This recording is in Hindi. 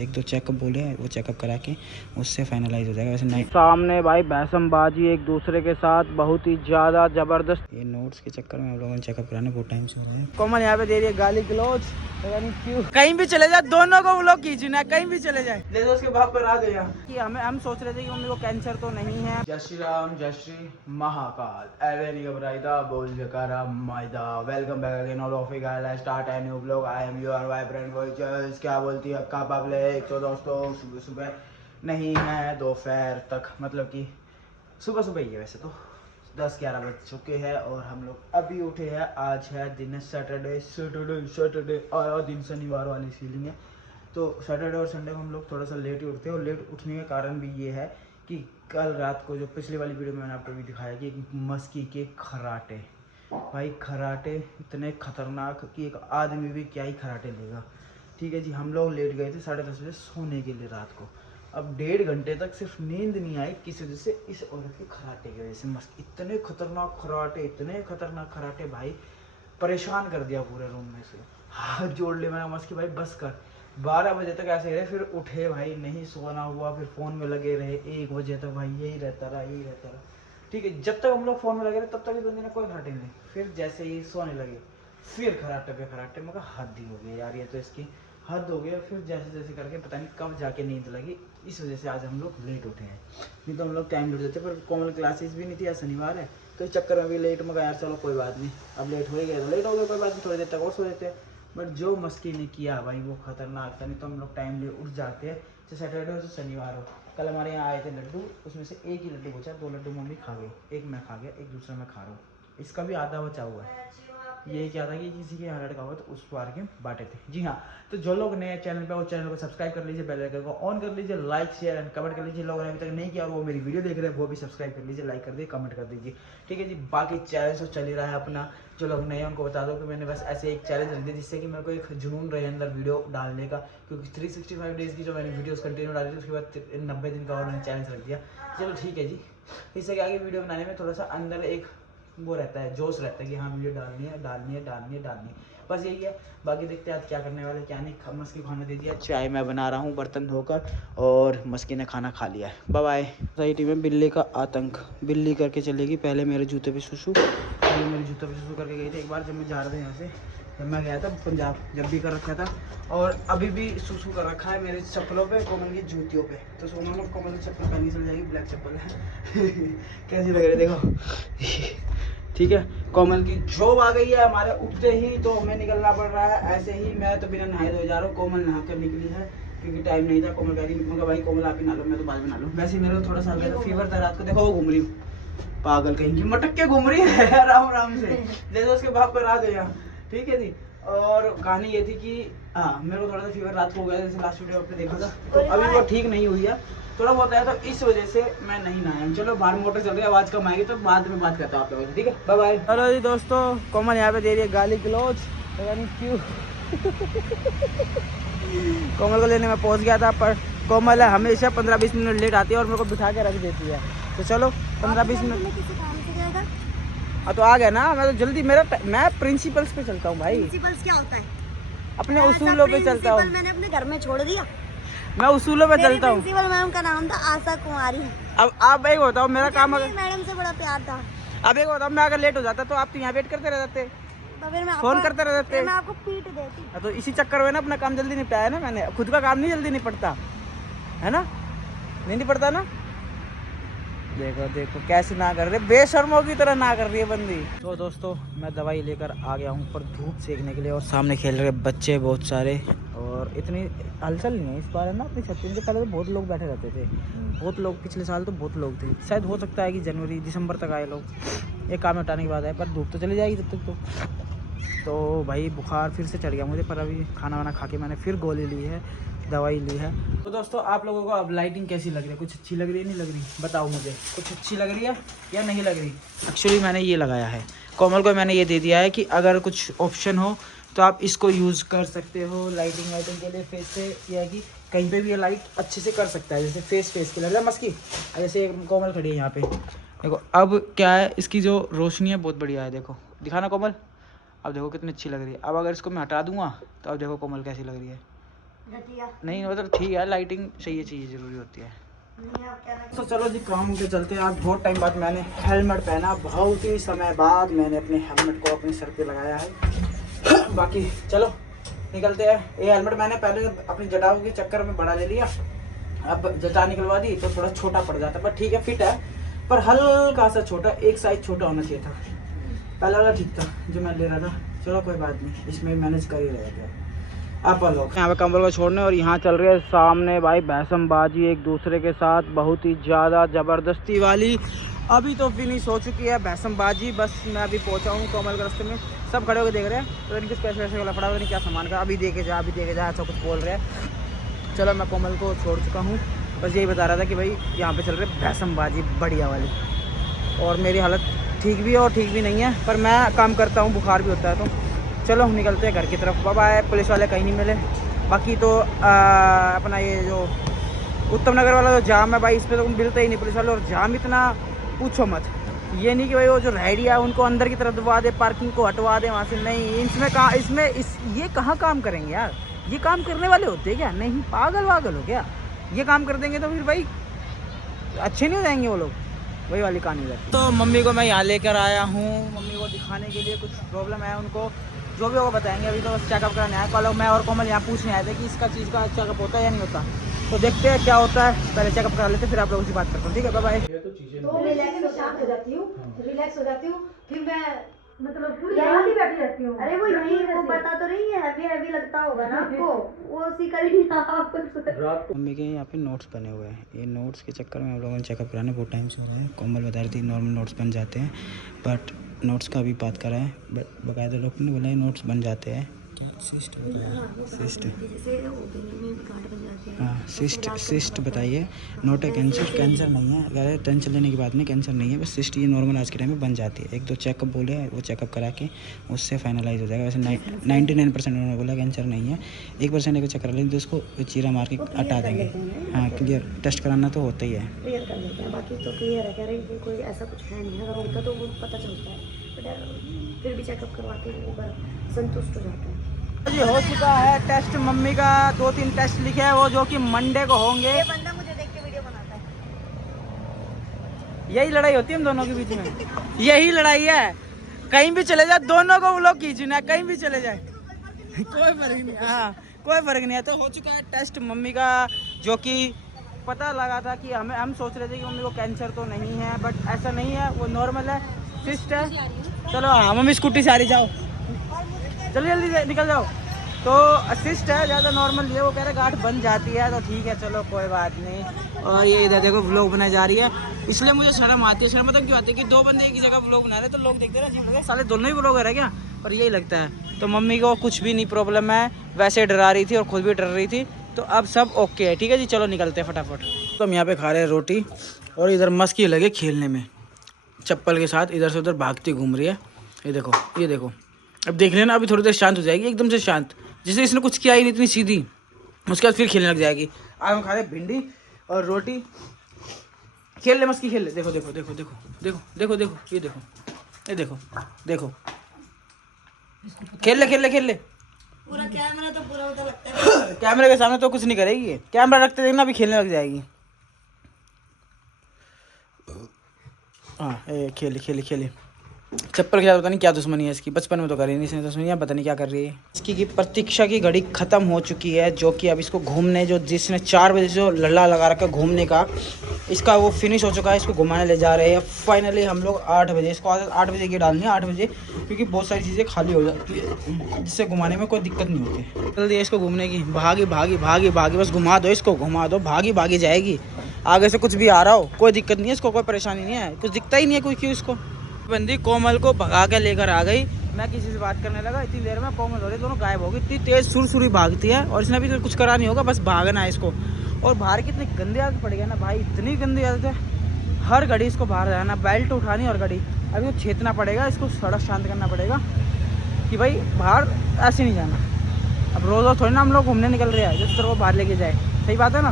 एक दो चेकअप बोले हैं, वो चेकअप करा के उससे फाइनलाइज हो जाएगा। वैसे नहीं सामने भाई बहसमबाजी एक दूसरे के साथ बहुत ही ज़्यादा ज़बरदस्त। ये नोट्स के चक्कर में हम लोगों ने चेकअप कराने बहुत टाइम से हो रहा है। कोमल यहाँ पे दे रही है गाली गलौज, क्यों कहीं भी चले जाए दोनों को व्लॉग खींचना है, कहीं भी चले जाए। जैसे उसके बाप पर आ जाए कि हम सोच रहे थे कि मम्मी को कैंसर तो नहीं है। जय श्री राम, जय श्री महाकाल। एवे नहीं घबराइदा, बोल जकारा मायदा। Welcome back again all of you guys, start a new vlog. I am your vibrant voice. क्या बोलती है अक्का पब्लिक। तो दोस्तों सुबह सुबह नहीं है, दोपहर तक, मतलब कि सुबह सुबह ही है वैसे तो 10-11 बज चुके हैं और हम लोग अभी उठे हैं। आज है दिन सैटरडे आया दिन, शनिवार वाली फीलिंग है। तो सैटरडे और संडे को हम लोग थोड़ा सा लेट ही उठते हैं और लेट उठने का कारण भी ये है कि कल रात को जो पिछली वाली वीडियो में मैंने आपको भी दिखाया कि मस्की के खराटे, भाई खराटे इतने खतरनाक कि एक आदमी भी क्या ही खराटे लेगा। ठीक है जी, हम लोग लेट गए थे 10:30 बजे सोने के लिए रात को। अब 1.5 घंटे तक सिर्फ नींद नहीं आई, किस वजह से? इस औरत के खराटे की वजह से। मस्त इतने खतरनाक खराटे भाई, परेशान कर दिया पूरे रूम में से। हाथ जोड़ ले मैंने मस्त की, भाई बस कर। 12 बजे तक ऐसे रहे, फिर उठे भाई, नहीं सोना हुआ, फिर फ़ोन में लगे रहे 1 बजे तक। भाई यही रहता रहा। ठीक है, जब तक हम लोग फ़ोन में लगे रहे तब तक इस बंदे ने कोई खराटे नहीं। फिर जैसे ही सोने लगे फिर खराटे पे खराटे। मैं कहा हद ही हो गई यार, ये तो इसकी हद हो गया। फिर जैसे जैसे करके पता नहीं कब जाके नींद लगी, इस वजह से आज हम लोग लेट उठे हैं। नहीं तो हम लोग टाइम लेट जाते, पर कोमल क्लासेस भी नहीं थी, आज शनिवार है तो इस चक्कर में भी लेट। मगर यार चलो कोई बात नहीं, अब लेट हो ही गया तो लेट हो गया, कोई बात नहीं, थोड़ी देर तक और सो देते हैं। बट जो मस्ती ने किया भाई वो खतरनाक था। नहीं तो हम लोग टाइम ले उठ जाते हैं, चाहे सैटरडे हो चाहे शनिवार हो। कल हमारे यहाँ आए थे लड्डू, उसमें से एक ही लड्डू बचा, 2 लड्डू मम्मी खा गई, एक मैं खा गया, एक दूसरा मैं खा रहा हूँ। इसका भी आधा बचा हुआ है। ये क्या था कि किसी के यहाँ लड़का हुआ तो उसको आर के बांटे थे। जी हाँ, तो जो लोग नए चैनल पे वो चैनल को सब्सक्राइब कर लीजिए, बेल आइकन को ऑन कर लीजिए, लाइक शेयर एंड कमेंट कर लीजिए। लोगों ने अभी तक नहीं किया और वो मेरी वीडियो देख रहे हैं वो भी सब्सक्राइब कर लीजिए, लाइक कर दीजिए, कमेंट कर दीजिए। ठीक है जी, बाकी चैलेंज तो चल ही रहा है अपना। जो लोग नए हैं उनको बता दो कि मैंने बस ऐसे एक चैलेंज रख दिया जिससे कि मेरे को एक जुनून रहे अंदर वीडियो डालने का, क्योंकि 365 डेज़ की जो मैंने वीडियोस कंटिन्यू डाली थी उसके बाद 90 दिन का और मैंने चैलेंज रख दिया। चलो ठीक है जी, इससे क्या आगे वीडियो बनाने में थोड़ा सा अंदर एक वो रहता है, जोश रहता है कि हाँ वीडियो डालनी है। बस यही है। बाकी देखते हैं आज क्या करने वाले क्या नहीं। मस्की खाना दे दिया, चाय मैं बना रहा हूँ बर्तन धोकर, और मस्की ने खाना खा लिया है। Bye bye. सोसाइटी में बिल्ली का आतंक, बिल्ली करके चलेगी। पहले मेरे जूते पे सुसु करके गई थी एक बार, जब मैं जा रहा था यहाँ से, जब मैं गया था पंजाब, जब भी कर रखा था, और अभी भी सुसु कर रखा है मेरे चप्पलों पे, कोमल की जूतियों पे। तो सोना में कोमल की चप्पल पहनी चल जाएगी, ब्लैक चप्पल है कैसी लग रही देखो ठीक है। कोमल की जॉब आ गई है हमारे उठते ही, तो हमें निकलना पड़ रहा है। ऐसे ही मैं तो बिना नहाए धोए जा रहा हूँ, कोमल नहा कर निकली है क्योंकि टाइम नहीं था। कोमल कह रही, मगर भाई कोमल आप ही नहा लो, मैं तो बाद में नहा लूँ। वैसे मेरे को थोड़ा सा गया था, फीवर था रात को, देखो वो घूम रही पागल कहीं की, मटक के घूम रही है आराम से, जैसे उसके बाप पर आ गया। ठीक है जी, और कहानी ये थी कि हाँ मेरे को थोड़ा सा फीवर रात को हो गया, जैसे लास्ट वीडियो आपने देखा था, तो अभी वो ठीक नहीं हुई है, थोड़ा बहुत आया, तो इस वजह से मैं नहीं नहाया। चलो बाहर मोटर चल रही है, आवाज़ कम आएगी तो बाद में बात करता हूँ आप लोगों से, ठीक है। Bye bye. हेलो जी दोस्तों, कोमल यहाँ पे दे रही है गाली गलौज, पता नहीं क्यों कोमल को लेने में पहुँच गया था, पर कोमल हमेशा 15-20 मिनट लेट आती है और मेरे को बिठा के रख देती है। तो चलो 15-20 मिनट हाँ तो आ गया ना, मैं तो जल्दी, मैं प्रिंसिपल्स पे चलता हूँ भाई। प्रिंसिपल्स क्या होता है? अपने उसूलों पे चलता हूँ। मैंने अपने घर में छोड़ दिया, मैं उसूलों पे चलता हूँ। प्रिंसिपल मैम का नाम था आशा कुमारी। अब आप एक बताओ, मेरा काम अगर मैडम से बड़ा प्यार था। अब एक बताओ, मैं अगर लेट हो जाता तो आप तो यहाँ वेट करते रह जाते, तो फिर मैं फोन करते रह जाते, मैं आपको पीट देती। तो इसी चक्कर में ना अपना काम जल्दी निपटाया ना मैंने। खुद का काम नहीं जल्दी निपटता है ना, नहीं निपटता ना। देखो देखो कैसे ना कर रहे, बेशर्मों की तरह ना कर रही है बंदी। तो दोस्तों मैं दवाई लेकर आ गया हूँ ऊपर धूप सेकने के लिए, और सामने खेल रहे बच्चे बहुत सारे, और इतनी हलचल नहीं है इस बार है ना अपनी छत पे। पहले तो बहुत लोग बैठे रहते थे, बहुत लोग, पिछले साल तो बहुत लोग थे। शायद हो सकता है कि जनवरी दिसंबर तक आए लोग, एक काम हटाने की बात है, पर धूप तो चली जाएगी तब तक। तो भाई बुखार फिर से चढ़ गया मुझे, पर अभी खाना वाना खा के मैंने फिर गोली ली है, दवाई ली है। तो दोस्तों आप लोगों को अब लाइटिंग कैसी लग रही है? कुछ अच्छी लग रही है नहीं लग रही? बताओ मुझे, कुछ अच्छी लग रही है या नहीं लग रही? एक्चुअली मैंने ये लगाया है, कोमल को मैंने ये दे दिया है कि अगर कुछ ऑप्शन हो तो आप इसको यूज़ कर सकते हो लाइटिंग वाइटिंग के लिए। फेस से यह है कि कहीं पे भी ये लाइट अच्छे से कर सकता है, जैसे फेस के लग रहा है मस्की। जैसे कोमल खड़ी है यहाँ पे, देखो अब क्या है, इसकी जो रोशनी है बहुत बढ़िया है, देखो दिखाना कोमल, अब देखो कितनी अच्छी लग रही है। अब अगर इसको मैं हटा दूंगा तो अब देखो कोमल कैसी लग रही है, घटिया नहीं मतलब ठीक है, लाइटिंग चाहिए चाहिए जरूरी होती है। नहीं आप क्या तो चलो जी काम पे चलते हैं। आज बहुत टाइम बाद मैंने हेलमेट पहना, बहुत ही समय बाद मैंने अपने हेलमेट को अपने सर पे लगाया है। बाकी चलो निकलते हैं। ये हेलमेट मैंने पहले अपनी जटाओं के चक्कर में बड़ा ले लिया, अब जटा निकलवा दी तो थोड़ा छोटा पड़ जाता, पर ठीक है फिट है, पर हल्का सा छोटा, एक साइज छोटा होना चाहिए था। पहला वाला ठीक था जो मैं ले रहा था, चलो कोई बात नहीं, इसमें मैनेज कर ही रहेगा। आप लोग यहाँ पे कंबल को छोड़ने और यहाँ चल रही है सामने भाई भैसमबाजी एक दूसरे के साथ, बहुत ही ज़्यादा ज़बरदस्ती वाली। अभी तो फिनिश हो चुकी है भैसमबाजी, बस मैं अभी पहुँचा हूँ कोमल के रास्ते में। सब खड़े होकर देख रहे हैं तो इनके पैसे वैसे लफड़ा नहीं क्या सामान का, अभी देखे जा अभी देखे जा, ऐसा कुछ बोल रहे हैं। चलो मैं कोमल को छोड़ चुका हूँ, बस यही बता रहा था कि भाई यहाँ पे चल रही है भैसमबाजी बढ़िया वाली, और मेरी हालत ठीक भी है और ठीक भी नहीं है, पर मैं काम करता हूँ, बुखार भी होता है। तो चलो निकलते हैं घर की तरफ। बाय। पुलिस वाले कहीं नहीं मिले। बाकी तो अपना ये जो उत्तम नगर वाला जो जाम है भाई, इस पर तो मिलते ही नहीं पुलिस वाले, और जाम इतना पूछो मत। ये नहीं कि भाई वो जो राइडिया है उनको अंदर की तरफ दबा दे, पार्किंग को हटवा दे वहाँ से, नहीं। इसमें कहाँ ये कहाँ काम करेंगे यार, ये काम करने वाले होते हैं क्या? नहीं, पागल वागल हो क्या? ये काम कर देंगे तो फिर भाई अच्छे नहीं हो जाएंगे वो लोग, वही वाली कहानी है। तो मम्मी को मैं यहाँ लेकर आया हूँ, मम्मी को दिखाने के लिए, कुछ प्रॉब्लम है उनको, जो भी होगा बताएंगे। अभी तो बस चेकअप कराने आया, कल मैं और कोमल यहाँ पूछने आए थे कि इसका चीज़ का चेकअप होता है या नहीं होता, तो देखते हैं क्या होता है। पहले चेकअप करा लेते फिर आप लोगों से बात करता हूँ, ठीक है? बाय। तो रिलैक्स में शांत हो जाती हूँ, रिलैक्स हो जाती हूँ, फिर मैं मतलब पूरी शांति बैठी रहती हूँ। अरे वो यही वो बता तो रही है, हैवी हैवी लगता होगा ना आपको, वो उसी का ही आप। मम्मी के यहाँ पे नोट्स बने हुए हैं, ये नोट्स के चक्कर में हम लोगों ने चेकअप कराने बहुत टाइम से हो रहा है। कोमल बता रही थी नॉर्मल नोट्स बन जाते हैं, बट नोट्स का अभी बात करा है, बट बाकायदा डॉक्टर ने बोला है नोट्स बन जाते हैं। क्या सिस्ट सिस्ट हाँ सिस्ट बताइए, नोट है कैंसर, कैंसर नहीं है, अगर टेंशन लेने की बात नहीं, कैंसर नहीं है, बस सिस्ट ये नॉर्मल आज के टाइम में बन जाती है। 1-2 चेकअप बोले हैं, वो चेकअप करा के उससे फाइनलाइज हो जाएगा। वैसे 99% उन्होंने बोला कैंसर नहीं है, 1% का चेक करा लेंगे तो उसको चीरा मार के हटा देंगे। हाँ क्लियर, टेस्ट कराना तो होता ही है। क्लियर कर लेते हैं, बाकी तो क्लियर है, कह रहे हैं कोई ऐसा कुछ है नहीं, अगर होता तो वो पता चलता है, बट फिर भी चेकअप करवा के एक बार संतुष्ट हो जाते हैं। जी हो चुका है टेस्ट, मम्मी का 2-3 टेस्ट लिखे हैं वो, जो कि मंडे को होंगे। ये बंदा मुझे देख के वीडियो बनाता है। यही लड़ाई होती है हम दोनों के बीच में, यही लड़ाई है। कहीं भी चले जाए दोनों को व्लॉग खींचना है, कहीं भी चले जाए कोई फर्क नहीं। हाँ कोई फर्क नहीं है। तो हो चुका है टेस्ट मम्मी का, जो कि पता लगा था कि हम सोच रहे थे कि मम्मी को कैंसर तो नहीं है, बट ऐसा नहीं है, वो नॉर्मल है, सिस्ट है। चलो हाँ मम्मी स्कूटी से आ रही, जाओ जल्दी जल्दी निकल जाओ। तो असिस्ट है, ज़्यादा नॉर्मल है, वो कह रहे गांठ बन जाती है, तो ठीक है चलो कोई बात नहीं। और ये इधर देखो व्लॉग बनाई जा रही है, इसलिए मुझे शर्म आती है। शर्म मतलब क्यों आती है कि 2 बंदे एक ही जगह व्लॉग बना रहे तो लोग देखते रहे, अजीब लगे, साले दोनों ही व्लॉगर है क्या? पर यही लगता है। तो मम्मी को कुछ भी नहीं प्रॉब्लम है, वैसे डरा रही थी और खुद भी डर रही थी, तो अब सब ओके है। ठीक है जी, चलो निकलते हैं फटाफट। तो हम यहाँ पे खा रहे हैं रोटी, और इधर मस्की लगे खेलने में, चप्पल के साथ इधर से उधर भागती घूम रही है। ये देखो ये देखो, अब देख लेना, अभी थोड़ी देर शांत हो जाएगी, एकदम से शांत, जैसे इसने कुछ किया ही नहीं, इतनी सीधी। उसके बाद फिर खेलने लग जाएगी। आज हम खा रहे भिंडी और रोटी, खेल ले मस्की खेल ले। देखो देखो देखो देखो देखो देखो देखो, ये देखो ये देखो देखो, खेल ले खेल ले खेल ले। पूरा कैमरा तो पूरा उधर लगता है। कैमरे के सामने तो कुछ नहीं करेगी ये, कैमरा रखते देखना अभी खेलने लग जाएगी। हाँ खेले खेले खेले। चप्पल के साथ पता नहीं क्या दुश्मनी है इसकी, बचपन में तो करी नहीं इसने दुश्मनी, पता नहीं क्या कर रही है। इसकी प्रतीक्षा की घड़ी खत्म हो चुकी है, जो कि अब इसको घूमने, जो जिसने 4 बजे से लल्ला लगा रखा घूमने का, इसका वो फिनिश हो चुका है। इसको घुमाने ले जा रहे हैं फाइनली हम लोग 8 बजे। इसको 8 बजे की डालनी है, 8 बजे, क्योंकि बहुत सारी चीज़ें खाली हो जाती है, जिससे घुमाने में कोई दिक्कत नहीं होती। जल्दी है इसको घूमने की, भागी भागी भागी भागी, बस घुमा दो इसको, घुमा दो, भागी भागी जाएगी। आगे से कुछ भी आ रहा हो कोई दिक्कत नहीं है इसको, कोई परेशानी नहीं है, कुछ दिखता ही नहीं है कोई क्यों इसको। बंदी कोमल को भगा के लेकर आ गई, मैं किसी से बात करने लगा, इतनी देर में कोमल हो रही, दोनों गायब हो गई। इतनी तेज़ सुरसुरी भागती है, और इसने अभी तो कुछ करा नहीं होगा, बस भागना है इसको। और बाहर की इतनी गंदी आदत पड़ गया ना भाई, इतनी गंदी आदत है, हर घड़ी इसको बाहर जाना, बेल्ट उठानी और घड़ी। अभी तो छेतना पड़ेगा इसको, सड़क शांत करना पड़ेगा कि भाई बाहर ऐसे नहीं जाना। अब रोज़ रोज़ थोड़ी ना हम लोग घूमने निकल रहे हैं, जिस तरह वो बाहर लेके जाए, सही बात है ना।